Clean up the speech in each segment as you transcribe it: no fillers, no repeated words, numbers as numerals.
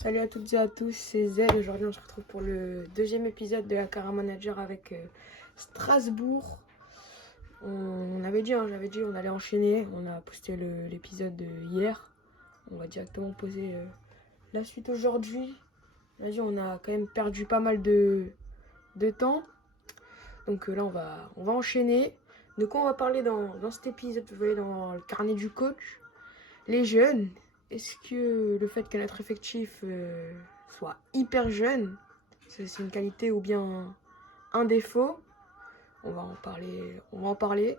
Salut à toutes et à tous, c'est Z. Aujourd'hui, on se retrouve pour le deuxième épisode de la Cara Manager avec Strasbourg. On avait dit, j'avais dit, on allait enchaîner. On a posté l'épisode hier. On va directement poser la suite aujourd'hui. Vas-y, on a quand même perdu pas mal de temps. Donc là, on va enchaîner. De quoi on va parler dans cet épisode? Vous voyez, dans le carnet du coach. Les jeunes, est-ce que le fait que notre effectif soit hyper jeune, c'est une qualité ou bien un défaut? On va en parler.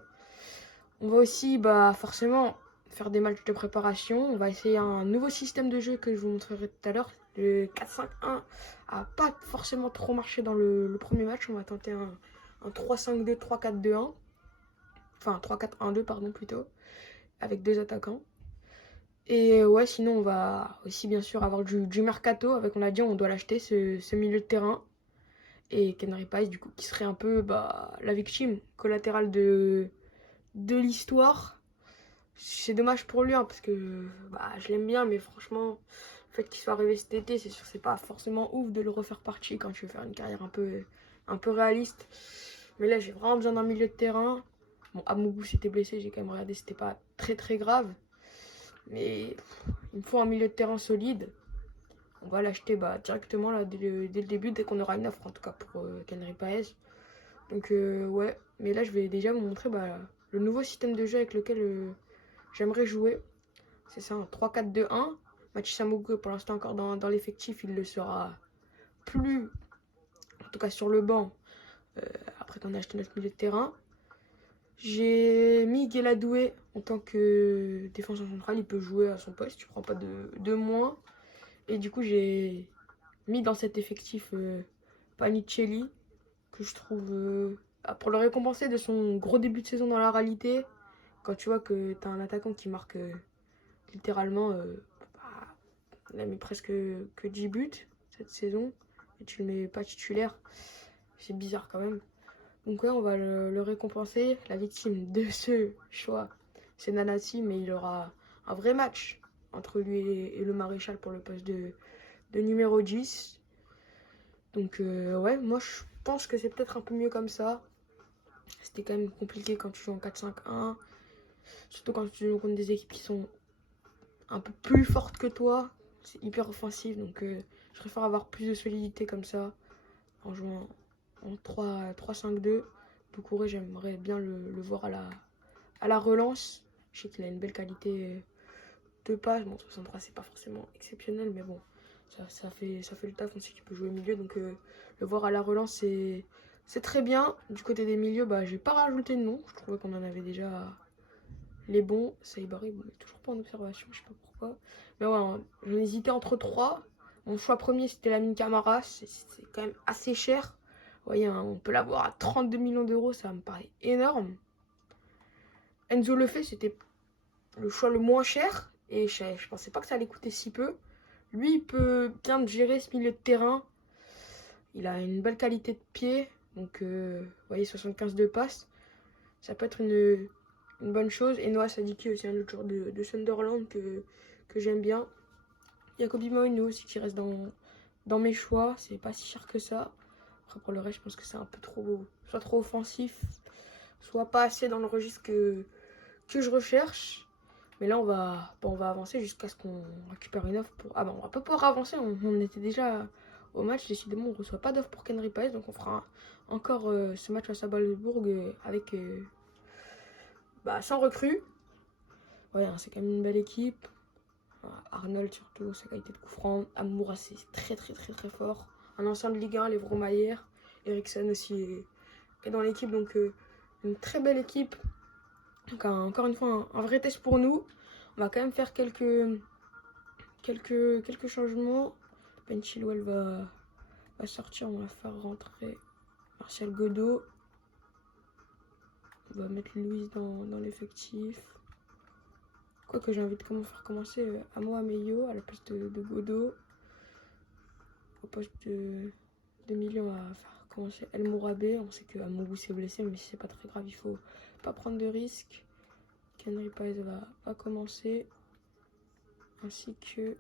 On va aussi forcément faire des matchs de préparation. On va essayer un nouveau système de jeu que je vous montrerai tout à l'heure. Le 4-5-1 a pas forcément trop marché dans le premier match. On va tenter un 3-5-2, 3-4-2-1. Enfin 3-4-1-2 pardon plutôt. Avec deux attaquants. Et ouais, sinon on va aussi bien sûr avoir du mercato. Avec, on a dit, on doit l'acheter ce milieu de terrain. Et Kenry Pais, du coup, qui serait un peu la victime collatérale de l'histoire. C'est dommage pour lui, parce que je l'aime bien, mais franchement, le fait qu'il soit arrivé cet été, c'est sûr que c'est pas forcément ouf de le refaire partie quand tu veux faire une carrière un peu réaliste. Mais là, j'ai vraiment besoin d'un milieu de terrain. Bon, Amougou s'était blessé, j'ai quand même regardé, c'était pas très très grave. Mais il me faut un milieu de terrain solide. On va l'acheter directement là, dès le début, dès qu'on aura une offre, en tout cas pour Kenry Paez. Donc ouais, mais là je vais déjà vous montrer le nouveau système de jeu avec lequel j'aimerais jouer. C'est ça, un 3-4-2-1. Mathis Amougou pour l'instant encore dans l'effectif, il le sera plus, en tout cas sur le banc, après qu'on ait acheté notre milieu de terrain. J'ai mis Guéladoué en tant que défenseur central, il peut jouer à son poste, tu prends pas de moins. Et du coup, j'ai mis dans cet effectif Panicelli, que je trouve, pour le récompenser de son gros début de saison dans la réalité, quand tu vois que tu as un attaquant qui marque littéralement, il a mis presque que 10 buts cette saison, et tu le mets pas titulaire, c'est bizarre quand même. Donc ouais, on va le récompenser. La victime de ce choix, c'est Nanasi, mais il aura un vrai match entre lui et le maréchal pour le poste de numéro 10. Donc ouais, moi je pense que c'est peut-être un peu mieux comme ça. C'était quand même compliqué quand tu joues en 4-5-1. Surtout quand tu joues contre des équipes qui sont un peu plus fortes que toi. C'est hyper offensif, donc je préfère avoir plus de solidité comme ça. En jouant en 3-5-2. Doucouré, j'aimerais bien le voir à la relance. Je sais qu'il a une belle qualité de passe. Bon, 63, c'est pas forcément exceptionnel, mais bon, ça fait le taf. On sait qu'il peut jouer au milieu, donc le voir à la relance, c'est très bien. Du côté des milieux, j'ai pas rajouté de nom. Je trouvais qu'on en avait déjà les bons. Saïbari, bon, il est toujours pas en observation, je sais pas pourquoi. Mais ouais, j'en hésitais entre trois. Mon choix premier, c'était Lamine Camara. C'est quand même assez cher. Vous voyez, on peut l'avoir à 32 millions d'euros, ça me paraît énorme. Enzo Lefebvre, c'était le choix le moins cher. Et je pensais pas que ça allait coûter si peu. Lui, il peut bien gérer ce milieu de terrain. Il a une belle qualité de pied. Donc, vous voyez, 75 de passe. Ça peut être une bonne chose. Et Noah Sadiki aussi, un autre joueur de Sunderland que j'aime bien. Jacobi Moïno aussi qui reste dans mes choix. C'est pas si cher que ça. Après, pour le reste, je pense que c'est un peu trop, soit trop offensif, soit pas assez dans le registre que je recherche. Mais là, on va avancer jusqu'à ce qu'on récupère une offre pour. Ah on va pas pouvoir avancer. On était déjà au match. Décidément, on reçoit pas d'offre pour Kenry Paez. Donc, on fera encore ce match à Salzbourg avec sans recrue. Ouais, c'est quand même une belle équipe. Arnold, surtout, sa qualité de coup franc. Amoura, c'est très, très, très, très fort. Un ancien de Ligue 1, Levro Mayer. Eriksen aussi est dans l'équipe. Donc, une très belle équipe. Donc, encore une fois, un vrai test pour nous. On va quand même faire quelques changements. Ben Chilwell va sortir. On va faire rentrer Martial Godot. On va mettre Louise dans l'effectif. Quoique j'ai envie de faire commencer Amo Ameyo à la place de Godot. Au poste de milieu, on va faire commencer El Mourabé. On sait que Amougou s'est blessé, mais c'est pas très grave, il faut pas prendre de risques. Kenry Paez va commencer. Ainsi que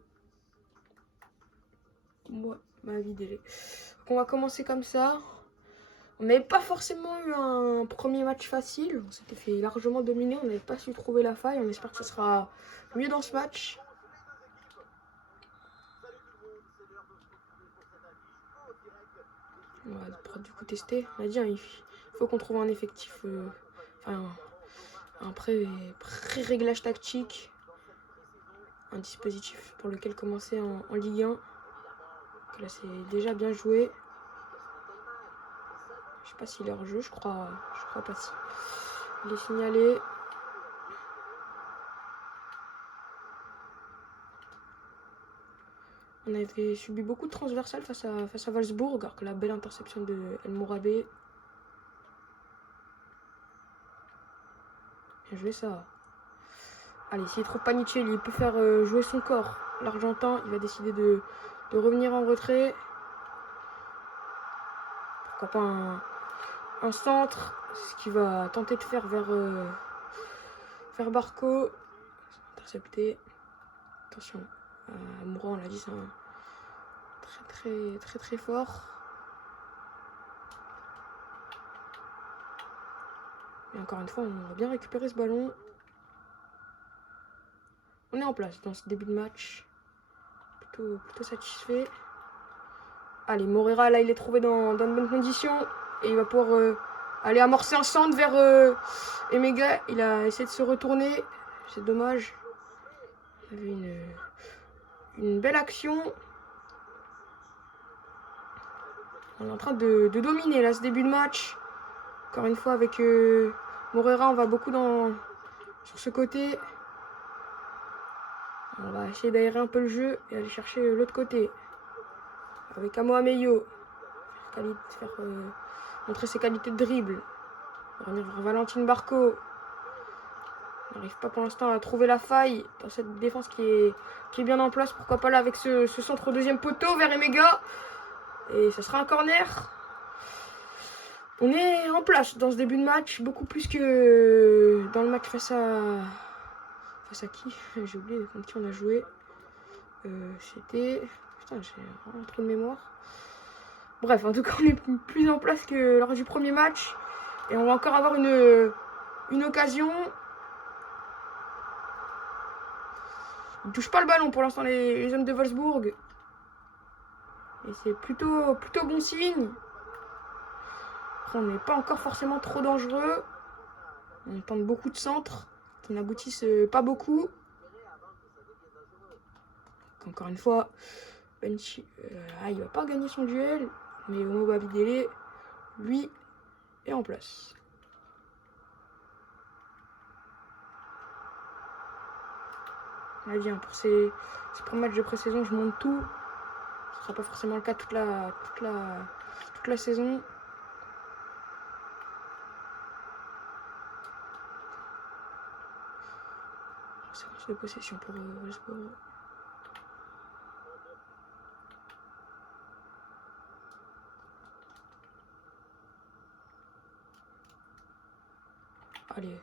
Moi, ma vie délai. Donc on va commencer comme ça. On n'avait pas forcément eu un premier match facile. On s'était fait largement dominer. On n'avait pas su trouver la faille. On espère que ce sera mieux dans ce match. On va du coup tester. On a dit, hein, il faut qu'on trouve un effectif, un pré-réglage tactique, un dispositif pour lequel commencer en Ligue 1. Donc là, c'est déjà bien joué. Je sais pas s'il est hors jeu, je crois pas si. Il est signalé. On avait subi beaucoup de transversales face à Wolfsburg, alors que la belle interception de El Mourabé. Bien joué ça. Allez, s'il trouve Panicelli, il peut faire jouer son corps. L'Argentin, il va décider de revenir en retrait. Pourquoi pas un centre, ce qu'il va tenter de faire vers Barco. Intercepté. Attention, Moura, on l'a dit, c'est un très fort. Et encore une fois, on va bien récupérer ce ballon. On est en place dans ce début de match. Plutôt satisfait. Allez, Moreira, là, il est trouvé dans de bonnes conditions. Et il va pouvoir aller amorcer un centre vers Emega. Il a essayé de se retourner. C'est dommage. Il y avait une belle action. On est en train de dominer là ce début de match. Encore une fois avec Moreira, on va beaucoup sur ce côté. On va essayer d'aérer un peu le jeu et aller chercher l'autre côté. Avec Amoa Meyo. Montrer ses qualités de dribble. Revenir vers Valentine Barco. On n'arrive pas pour l'instant à trouver la faille dans cette défense qui est bien en place. Pourquoi pas là avec ce centre au deuxième poteau vers Emega. Et ça sera un corner. On est en place dans ce début de match, beaucoup plus que dans le match face à qui? J'ai oublié contre qui on a joué. C'était... Putain, j'ai vraiment trop de mémoire. Bref, en tout cas, on est plus en place que lors du premier match. Et on va encore avoir une occasion. Ils ne touchent pas le ballon pour l'instant, les hommes de Wolfsburg. Et c'est plutôt bon signe. Après, on n'est pas encore forcément trop dangereux. On tente beaucoup de centres qui n'aboutissent pas beaucoup. Encore une fois, Benchi, il va pas gagner son duel, mais Omo Babidele, lui, est en place. On a dit, pour ces premiers matchs de pré-saison, je monte tout. Ce ne sera pas forcément le cas toute la saison. Séquence de possession pour Wolfsburg. Allez,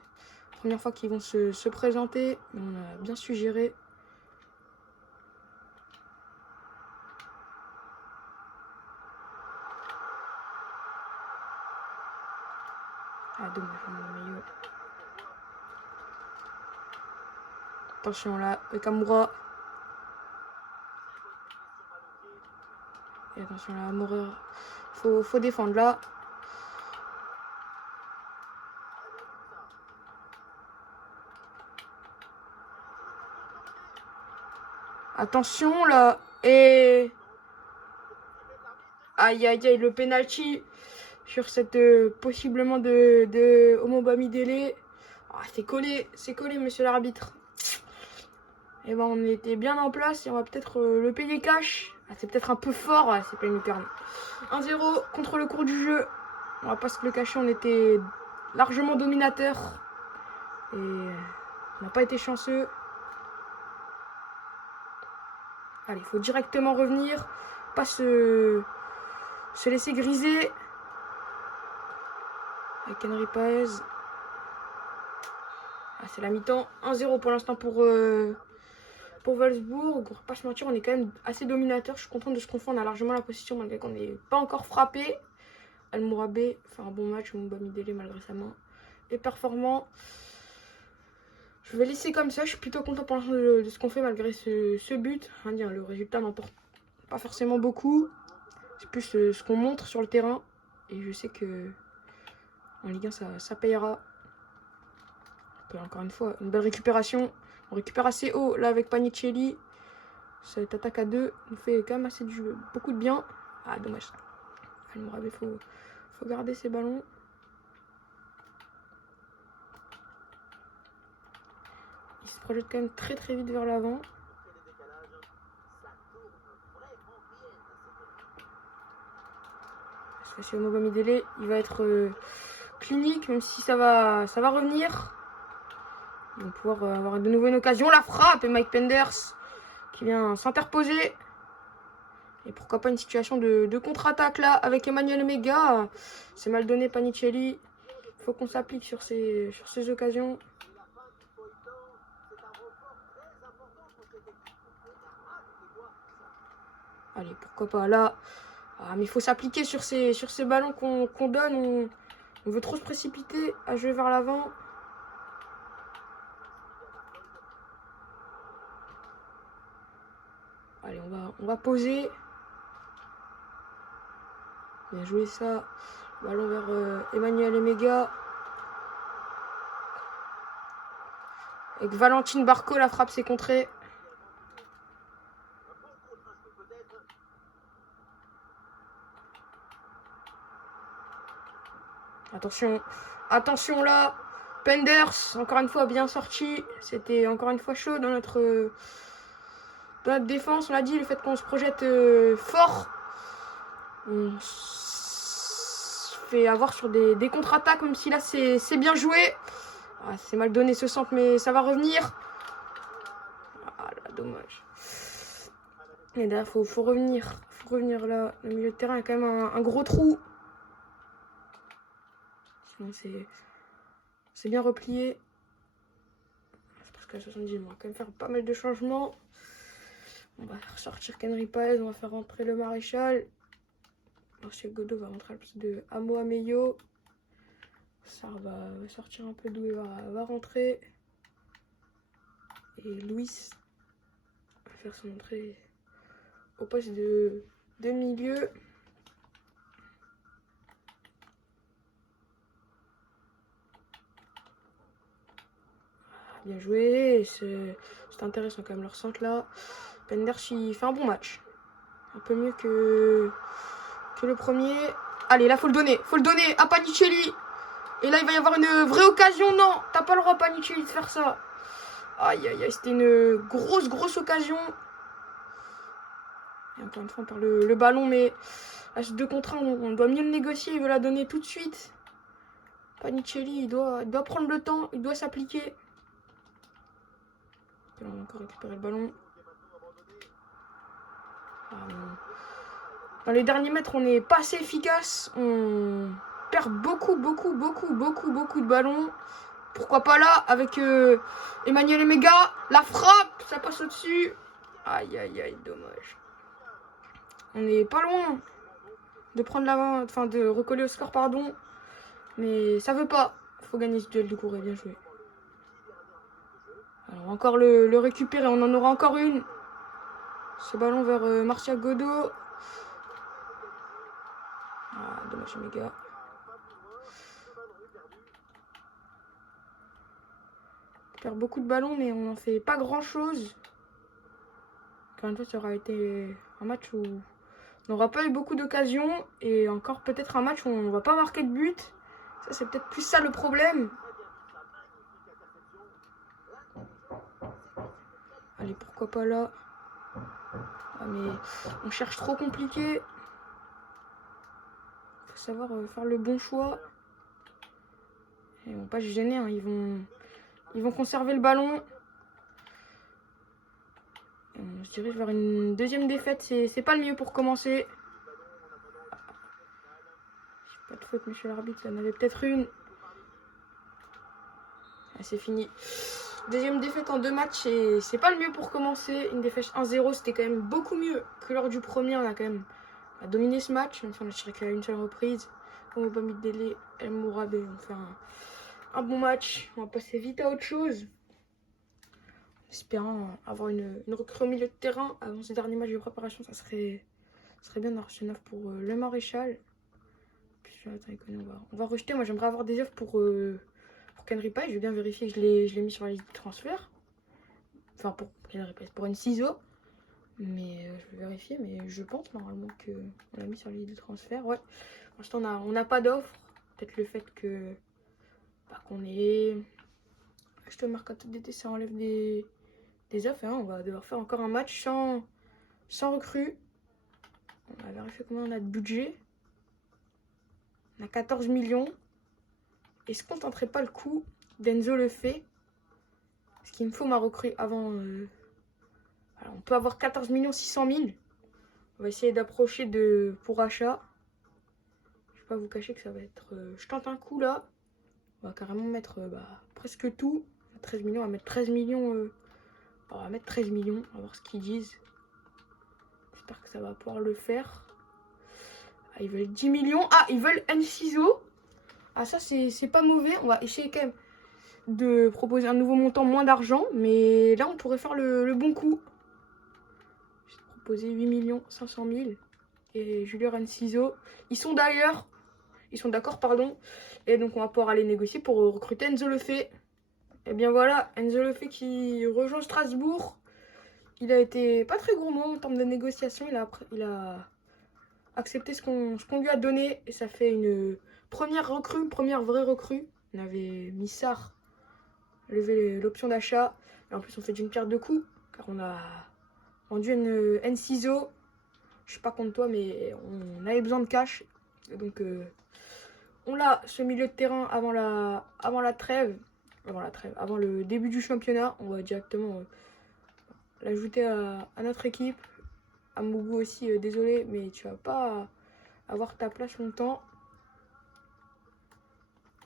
première fois qu'ils vont se présenter, mais on a bien su gérer. Ah, dommage, mon milieu. Attention là, avec Amoura. Et attention là, Amoura. Faut défendre là. Attention là. Et... Aïe aïe aïe, le penalty sur cette possiblement de Omo Bamidele. Ah, c'est collé, monsieur l'arbitre. Et ben on était bien en place et on va peut-être le payer cash. Ah, c'est peut-être un peu fort, ouais, c'est pas une lucarne. 1-0 contre le cours du jeu. On va pas se le cacher, on était largement dominateur. Et on n'a pas été chanceux. Allez, il faut directement revenir. Pas se laisser griser. Avec Henry Paez. Ah, c'est la mi-temps. 1-0 pour l'instant pour pour Wolfsburg. On va pas se mentir, on est quand même assez dominateur. Je suis content de ce qu'on fait. On a largement la position malgré qu'on n'est pas encore frappé. El Mourabé fait un bon match. Moubamidele malgré sa main est performant. Je vais laisser comme ça. Je suis plutôt content pour l'instant de ce qu'on fait malgré ce but. Le résultat n'emporte pas forcément beaucoup. C'est plus ce qu'on montre sur le terrain. Et je sais que en Ligue 1, ça payera. Encore une fois, une belle récupération. On récupère assez haut là avec Panicelli. Cette attaque à 2 nous fait quand même beaucoup de bien. Ah, dommage. El Mourabé, faut garder ses ballons. Il se projette quand même très vite vers l'avant. Parce que si Moubamidele, il va être clinique, même si ça va revenir. Ils vont pouvoir avoir de nouveau une occasion. La frappe et Mike Penders qui vient s'interposer. Et pourquoi pas une situation de contre-attaque là avec Emmanuel Mega. C'est mal donné Panicelli. Il faut qu'on s'applique sur ces occasions. Allez, pourquoi pas là. Ah, mais il faut s'appliquer sur ces ballons qu'on donne. On veut trop se précipiter à jouer vers l'avant. Allez, on va poser. Bien joué ça. Ballon vers Emmanuel Emega. Avec Valentine Barco, la frappe s'est contrée. Attention là. Penders, encore une fois bien sorti. C'était encore une fois chaud dans notre défense. On l'a dit, le fait qu'on se projette fort. On se fait avoir sur des contre-attaques, même si là c'est bien joué. Ah, c'est mal donné ce centre, mais ça va revenir. Ah là, dommage. Et là, faut revenir. Faut revenir là. Le milieu de terrain a quand même un gros trou. Sinon, c'est bien replié. C'est parce qu'à 70, on va quand même faire pas mal de changements. On va ressortir Kenry Paez, on va faire rentrer le Maréchal. Martial Godot va rentrer à la place de Amo Ameyo. Ça va sortir un peu d'où il va rentrer. Et Luis va faire son entrée au poste de milieu. Bien joué, c'est intéressant quand même leur centre là. Penders il fait un bon match. Un peu mieux que le premier. Allez, là faut le donner à Panicelli. Et là il va y avoir une vraie occasion. Non, t'as pas le droit Panicelli de faire ça. Aïe aïe aïe, c'était une grosse occasion. Et encore une fois on perd le ballon, mais à ce 2 contre 1, on doit mieux le négocier. Il veut la donner tout de suite. Panicelli, il doit prendre le temps, il doit s'appliquer. On va encore récupérer le ballon. Dans les derniers mètres, on n'est pas assez efficace. On perd beaucoup de ballons. Pourquoi pas là, avec Emmanuel Emega. La frappe, ça passe au-dessus. Aïe, aïe, aïe, dommage. On n'est pas loin de prendre l'avant, enfin de recoller au score, pardon. Mais ça veut pas. Il faut gagner ce duel de courée, bien joué. Alors, on va encore le récupérer, on en aura encore une. Ce ballon vers Martial Godot. Ah, dommage, Emega. On perd beaucoup de ballons, mais on n'en fait pas grand-chose. Encore une fois, ça aura été un match où on n'aura pas eu beaucoup d'occasions. Et encore peut-être un match où on ne va pas marquer de but. Ça, c'est peut-être plus ça le problème. Allez, pourquoi pas là. Ah, mais on cherche trop compliqué. Il faut savoir faire le bon choix. Et ils vont pas se gêner, hein. Ils vont conserver le ballon. Et on se dirige vers une deuxième défaite. C'est pas le mieux pour commencer. Pas de faute, monsieur l'arbitre. Ça en avait peut-être une. Ah, c'est fini. Deuxième défaite en 2 matchs et c'est pas le mieux pour commencer. Une défaite 1-0, c'était quand même beaucoup mieux que lors du premier. On a quand même dominé ce match, même si on a tiré qu'à une seule reprise. On va pas mis de délai, El Mourabé, on fait un bon match. On va passer vite à autre chose. En espérant avoir une recrue au milieu de terrain avant ce dernier match de préparation, ça serait bien d'avoir ce neuf pour le Maréchal. Puis, attends, on va rejeter. Moi j'aimerais avoir des offres pour Kenry Pay. Je vais bien vérifier que je l'ai mis sur la liste de transfert. Enfin pour Kenry Pay, pour une ciseau. Mais je vais vérifier, mais je pense normalement qu'on l'a mis sur la liste de transfert. Ouais, pour l'instant on n'a pas d'offre. Peut-être le fait que qu'on est acheté au mercato d'été, ça enlève des offres. Hein. On va devoir faire encore un match sans recrue. On va vérifier combien on a de budget. On a 14 millions. Est-ce qu'on tenterait pas le coup d'Enzo Lefebvre? Parce qu'il me faut ma recrue avant. Alors, on peut avoir 14 600 000. On va essayer d'approcher pour achat. Je vais pas vous cacher que ça va être. Je tente un coup là. On va carrément mettre presque tout. 13 millions, on va mettre 13 millions. On va mettre 13 millions. On va voir ce qu'ils disent. J'espère que ça va pouvoir le faire. Ah, ils veulent 10 millions. Ah, ils veulent Enciso. Ah, ça, c'est pas mauvais. On va essayer quand même de proposer un nouveau montant, moins d'argent. Mais là, on pourrait faire le bon coup. J'ai proposé 8 500 000. Et Julien Enciso. Ils sont d'accord, pardon. Et donc, on va pouvoir aller négocier pour recruter Enzo Lefebvre. Et bien voilà, Enzo Lefebvre qui rejoint Strasbourg. Il a été pas très gourmand en termes de négociation. Il a accepté ce qu'on lui a donné. Et ça fait une première recrue, une première vraie recrue. On avait mis Sarr, levé l'option d'achat. Et en plus, on fait d'une pierre deux coups. Car on a vendu une Enciso. Je suis pas contre toi, mais on avait besoin de cash. Et donc, on l'a, ce milieu de terrain avant la trêve. Avant le début du championnat. On va directement l'ajouter à notre équipe. À Mougou aussi, désolé, mais tu vas pas avoir ta place longtemps.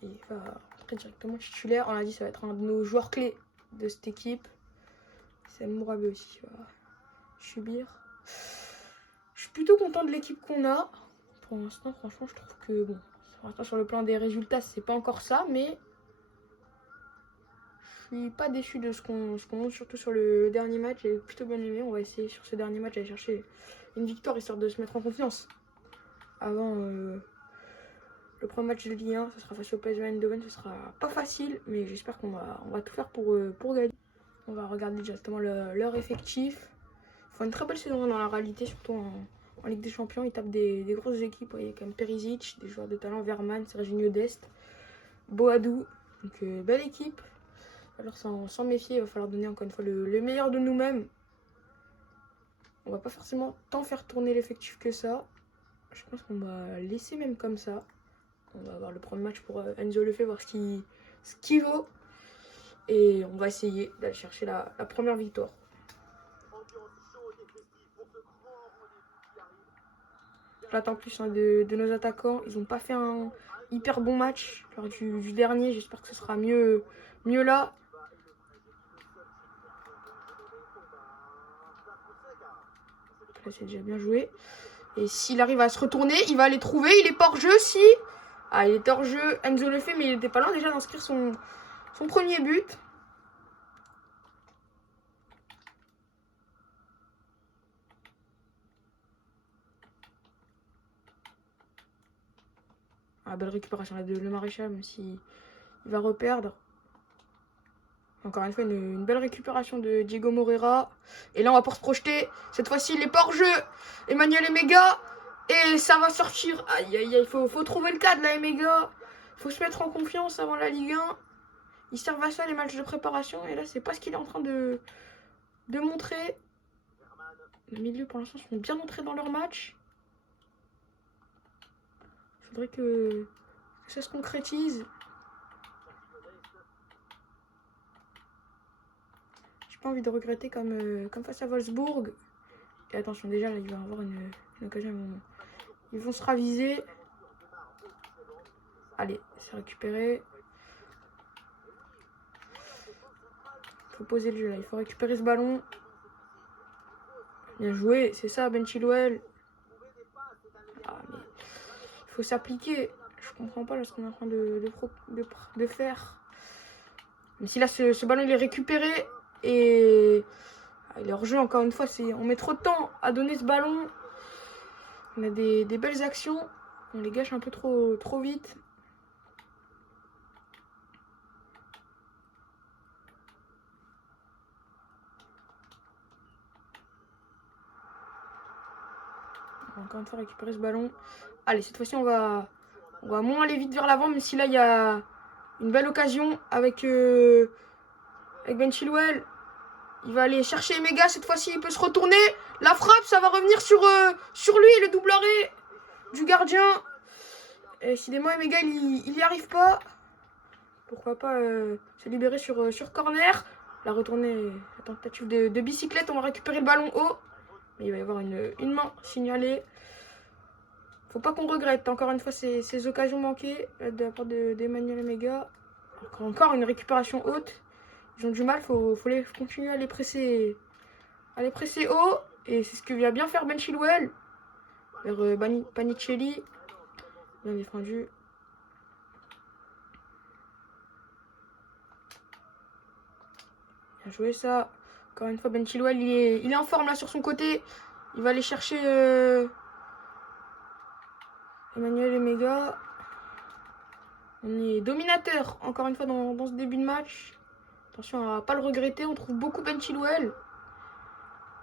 Et il va rentrer directement titulaire. On l'a dit, ça va être un de nos joueurs clés de cette équipe. C'est Mourabé aussi qui va subir. Je suis plutôt content de l'équipe qu'on a. Pour l'instant, franchement, je trouve que bon, pour l'instant, sur le plan des résultats, c'est pas encore ça, mais je suis pas déçu de ce qu'on montre, surtout sur le dernier match. J'ai plutôt bien aimé. On va essayer sur ce dernier match d'aller chercher une victoire histoire de se mettre en confiance. Avant le premier match de Ligue 1, ça sera face au PSV Eindhoven. Ce sera pas facile, mais j'espère qu'on va tout faire pour gagner. On va regarder directement leur effectif. Ils font une très belle saison dans la réalité, surtout en Ligue des Champions. Ils tapent des grosses équipes. Il y a quand même Perisic, des joueurs de talent, Verman, Serginho Dest, Boadou. Donc belle équipe. Alors sans méfier, il va falloir donner encore une fois le meilleur de nous-mêmes. On va pas forcément tant faire tourner l'effectif que ça. Je pense qu'on va laisser même comme ça. On va avoir le premier match pour Enzo Lefebvre, voir ce qu'il vaut. Et on va essayer d'aller chercher la première victoire. J'attends plus de nos attaquants. Ils n'ont pas fait un hyper bon match lors du dernier. J'espère que ce sera mieux là. Là, c'est déjà bien joué. Et s'il arrive à se retourner, il va les trouver. Il est pas hors jeu, si. Ah, il était hors jeu. Enzo le fait, mais il n'était pas loin déjà d'inscrire son premier but. Ah, belle récupération là de Le Maréchal, même s'il va reperdre. Encore une fois, une belle récupération de Diego Moreira. Et là, on va pouvoir se projeter. Cette fois-ci, il est pas hors jeu. Emmanuel Emega. Et ça va sortir. Aïe, aïe, aïe. Faut trouver le cadre, là, Emega. Faut se mettre en confiance avant la Ligue 1. Ils servent à ça, les matchs de préparation. Et là, c'est pas ce qu'il est en train de montrer. Les milieux, pour l'instant, sont bien entrés dans leur match. Il faudrait que ça se concrétise. J'ai pas envie de regretter comme face à Wolfsburg. Et attention, déjà, là, il va avoir une occasion. Ils vont se raviser. Allez, c'est récupéré. faut poser le jeu là. Il faut récupérer ce ballon. Bien joué, c'est ça, Ben Chilwell. Ah, mais il faut s'appliquer. Je comprends pas là, ce qu'on est en train de faire. Même si là, ce ballon, il est récupéré. Et il est hors jeu, encore une fois. On met trop de temps à donner ce ballon. On a des belles actions. On les gâche un peu trop vite. On va encore une fois récupérer ce ballon. Allez, cette fois-ci, on va moins aller vite vers l'avant. Même si là, il y a une belle occasion avec Ben Chilwell. Il va aller chercher Emega. Cette fois-ci, il peut se retourner. La frappe, ça va revenir sur lui. Le double arrêt du gardien. Et décidément, Emega, il n'y arrive pas. Pourquoi pas se libérer sur corner. La retournée, la tentative de bicyclette. On va récupérer le ballon haut. Mais il va y avoir une main signalée. Faut pas qu'on regrette encore une fois ces occasions manquées de la part d'Emmanuel Emega. Encore une récupération haute. Ils ont du mal, faut continuer à les presser haut. Et c'est ce que vient bien faire Ben Chilwell. Vers Panicelli. Bien défendu. Bien joué ça. Encore une fois, Ben Chilwell, il est en forme là sur son côté. Il va aller chercher Emmanuel Emega. On est dominateur encore une fois dans ce début de match. Attention à ne pas le regretter. On trouve beaucoup Ben Chilwell.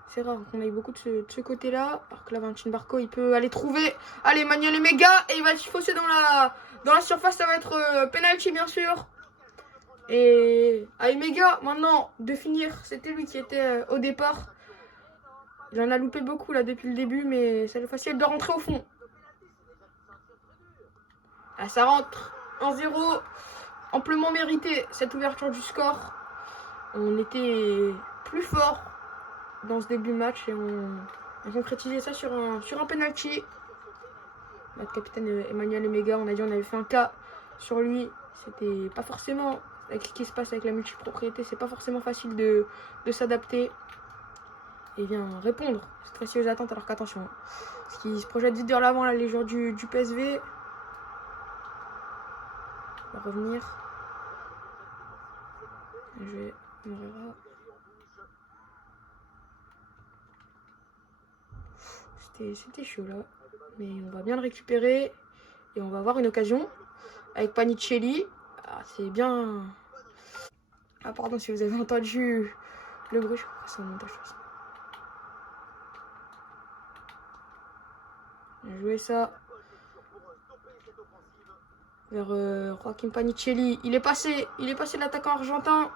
C'est rare qu'on aille beaucoup de ce côté-là. Alors que là, Valentin Barco, il peut aller trouver. Allez, Emmanuel Emega. Et il va se fausser dans la surface. Ça va être penalty, bien sûr. Et à Emega, maintenant, de finir. C'était lui qui était au départ. Il en a loupé beaucoup là depuis le début. Mais cette fois-ci, elle doit rentrer au fond. Ah, ça rentre 1-0. Amplement mérité cette ouverture du score. On était plus fort dans ce début de match et on a concrétisé ça sur un penalty. Notre capitaine Emmanuel Emega, on a dit on avait fait un cas sur lui. C'était pas forcément, avec ce qui se passe avec la multipropriété, c'est pas forcément facile de s'adapter et bien répondre cette fois-ci aux attentes. Alors qu'attention, ce qui se projette vite vers l'avant, là, les joueurs du PSV. On va revenir. Moreira. C'était chaud là. Mais on va bien le récupérer. Et on va avoir une occasion avec Panicelli. Ah, c'est bien. Ah, pardon si vous avez entendu le bruit. Je crois que c'est un montage. Bien joué ça. Vers Joaquim Panicelli. Il est passé l'attaquant argentin.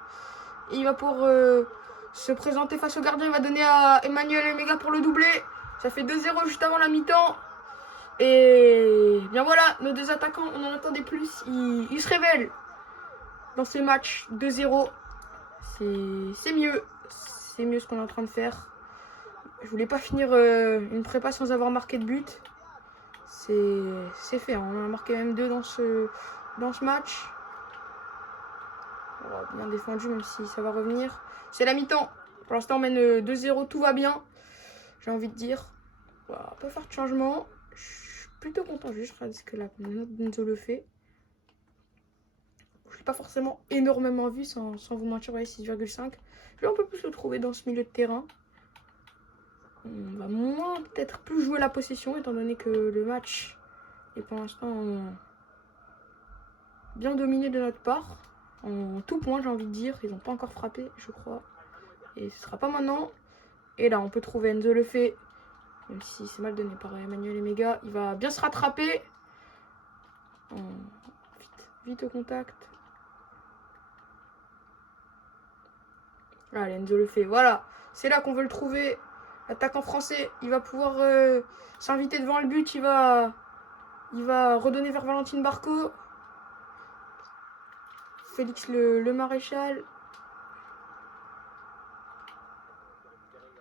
Et il va pouvoir se présenter face au gardien. Il va donner à Emmanuel Emega pour le doubler. Ça fait 2-0 juste avant la mi-temps. Et bien voilà, nos deux attaquants, on en attendait plus. Ils se révèlent dans ce match 2-0. C'est mieux. C'est mieux ce qu'on est en train de faire. Je voulais pas finir une prépa sans avoir marqué de but. C'est fait. Hein. On en a marqué même 2 dans ce match. Voilà, bien défendu, même si ça va revenir. C'est la mi-temps. Pour l'instant, on mène 2-0. Tout va bien. J'ai envie de dire. Voilà, pas faire de changement. Je suis plutôt content. Je regarde ce que la Benzo le fait. Je l'ai pas forcément énormément vu, sans vous mentir. Ouais, 6,5. Je vais un peu plus le trouver dans ce milieu de terrain. On va moins peut-être plus jouer la possession, étant donné que le match est pour l'instant bien dominé de notre part. En tout point, j'ai envie de dire. Ils n'ont pas encore frappé, je crois. Et ce sera pas maintenant. Et là, on peut trouver Enzo le fait. Même si c'est mal donné par Emmanuel Emega. Il va bien se rattraper. Vite au contact. Allez, Enzo le fait. Voilà. C'est là qu'on veut le trouver. L'attaquant français. Il va pouvoir s'inviter devant le but. Il va redonner vers Valentin Barco. Félix le maréchal.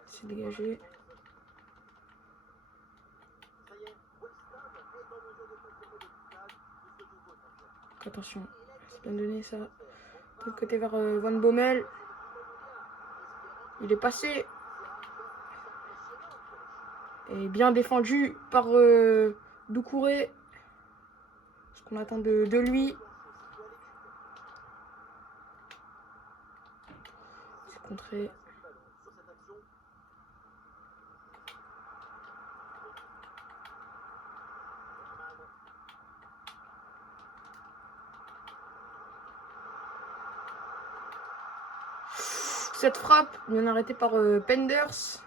C'est dégagé. Attention, c'est bien donné ça. De l'autre côté vers Van Bommel. Il est passé. Et bien défendu par Doucouré. Ce qu'on attend de lui. C'est contré. Cette frappe, bien arrêtée par Penders.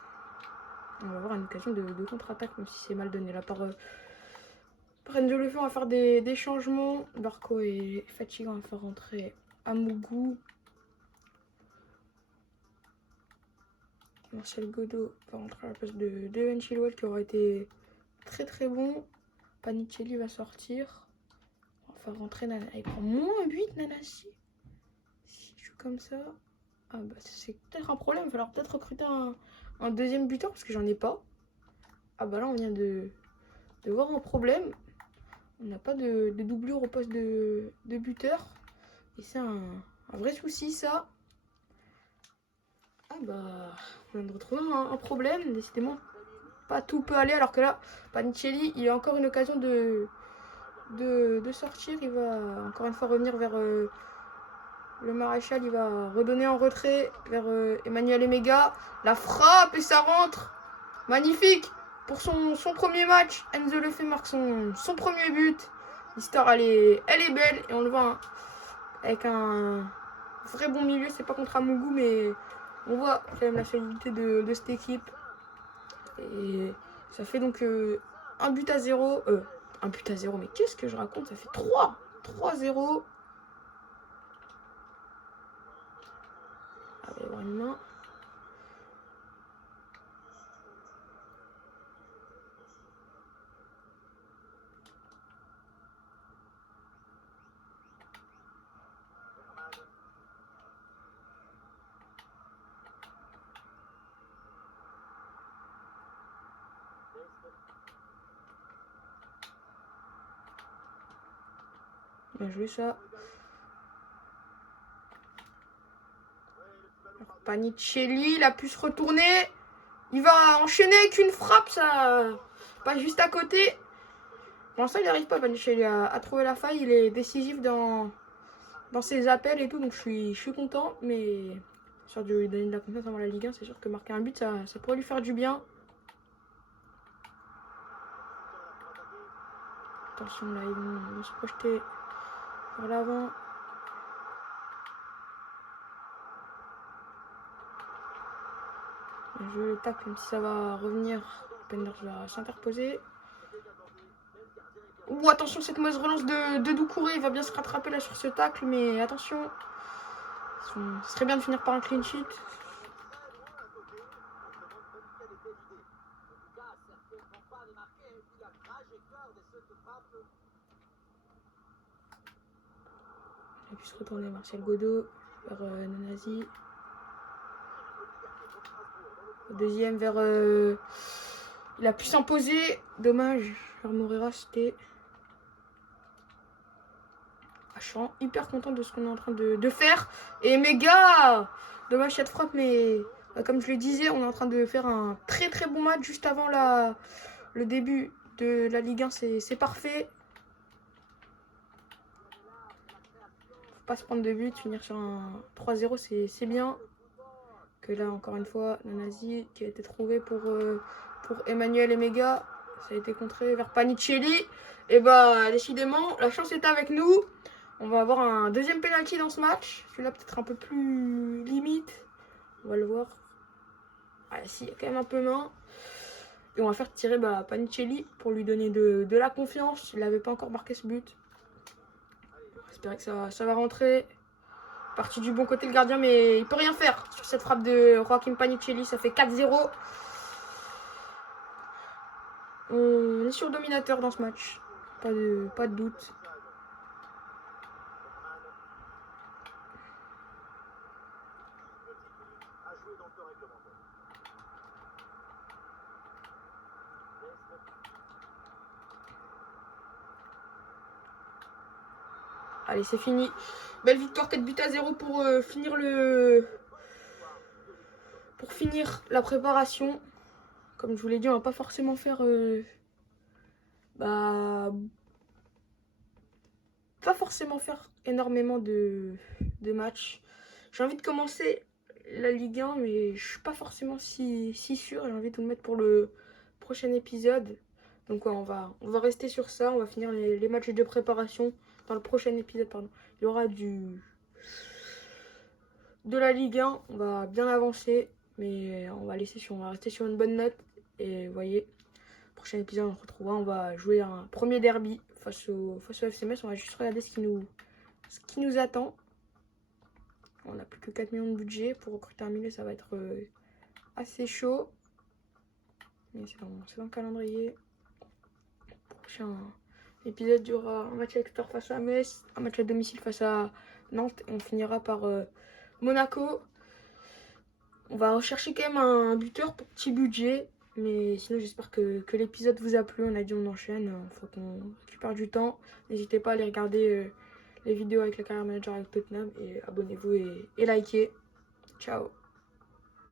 On va avoir une occasion de contre-attaque, même si c'est mal donné là par Enzo Lefebvre. On va faire des changements. Barco est fatigué, on va faire rentrer Amougou. Marcel Godot va rentrer à la place de Evan Chilwell qui aura été très très bon. Panicelli va sortir. On va faire rentrer Nana. Il prend moins 8 Nanasi. Si je joue comme ça. Ah bah c'est peut-être un problème. Il va falloir peut-être recruter un deuxième buteur parce que j'en ai pas. Ah bah là on vient de voir un problème. On n'a pas de doublure au poste de buteur. Et c'est un vrai souci ça. Ah bah on vient de retrouver un problème. Décidément pas tout peut aller alors que là Panicelli il a encore une occasion de sortir. Il va encore une fois revenir vers le maréchal. Il va redonner en retrait vers Emmanuel Emega. La frappe et ça rentre. Magnifique pour son premier match. Enzo Lefebvre marque son premier but. L'histoire elle est belle et on le voit hein, avec un vrai bon milieu. C'est pas contre Amougou mais on voit quand même la solidité de cette équipe. Et ça fait donc 1 but à 0. Un but à 0, mais qu'est-ce que je raconte? Ça fait 3-0. Ah, il va y avoir une main. Bien joué ça. Alors, Panicelli, il a pu se retourner. Il va enchaîner avec une frappe, ça. Pas juste à côté. Pour l'instant, il n'arrive pas, Panicelli, à trouver la faille. Il est décisif dans ses appels et tout, donc je suis content. Mais sur de lui donner de la confiance avant la Ligue 1, c'est sûr que marquer un but, ça pourrait lui faire du bien. Attention, là, ils vont se projeter vers l'avant. Je le tape, même si ça va revenir. Penders va s'interposer. Ouh, attention, cette mauvaise relance de Doucouré. Il va bien se rattraper là sur ce tacle, mais attention. Ce serait bien de finir par un clean sheet. Il a pu se retourner Marcel Godot vers Nanasi. Deuxième vers... il a pu s'imposer. Dommage. Vers Moreira, c'était... Je suis hyper content de ce qu'on est en train de faire. Et méga! Dommage cette frappe, mais comme je le disais, on est en train de faire un très très bon match juste avant le début de la Ligue 1. C'est parfait. Faut pas se prendre de but, finir sur un 3-0, c'est bien. Que là, encore une fois, Nanasi qui a été trouvé pour Emmanuel Emega. Ça a été contré vers Panicelli. Et bah, décidément, la chance est avec nous. On va avoir un deuxième penalty dans ce match. Celui-là peut-être un peu plus limite. On va le voir. Ah si, il y a quand même un peu main. Et on va faire tirer Panicelli pour lui donner de la confiance. Il n'avait pas encore marqué ce but. J'espère que ça va rentrer. Parti du bon côté le gardien, mais il peut rien faire sur cette frappe de Joaquim Panicelli. Ça fait 4-0. On est sur dominateur dans ce match. Pas de doute. Allez, c'est fini. Belle victoire, 4 buts à 0 pour finir Pour finir la préparation, comme je vous l'ai dit, on va pas forcément faire pas forcément faire énormément de matchs. J'ai envie de commencer la Ligue 1, mais je suis pas forcément si sûr. J'ai envie de vous le mettre pour le prochain épisode. Donc ouais, on va rester sur ça. On va finir les matchs de préparation dans le prochain épisode. Pardon. Il y aura de la Ligue 1. On va bien avancer, mais on va rester sur une bonne note. Et vous voyez, prochain épisode, on se retrouvera. On va jouer un premier derby face au FC Metz. On va juste regarder ce qui nous attend. On n'a plus que 4 millions de budget. Pour recruter un milieu, ça va être assez chaud. Mais c'est dans le calendrier. Le prochain épisode, il y aura un match à l'extérieur face à Metz, un match à domicile face à Nantes. Et on finira par Monaco. On va rechercher quand même un buteur pour petit budget. Mais sinon, j'espère que l'épisode vous a plu. On a dit on enchaîne. Il faut qu'on récupère du temps. N'hésitez pas à aller regarder les vidéos avec le Career Manager avec Tottenham. Et abonnez-vous et likez. Ciao.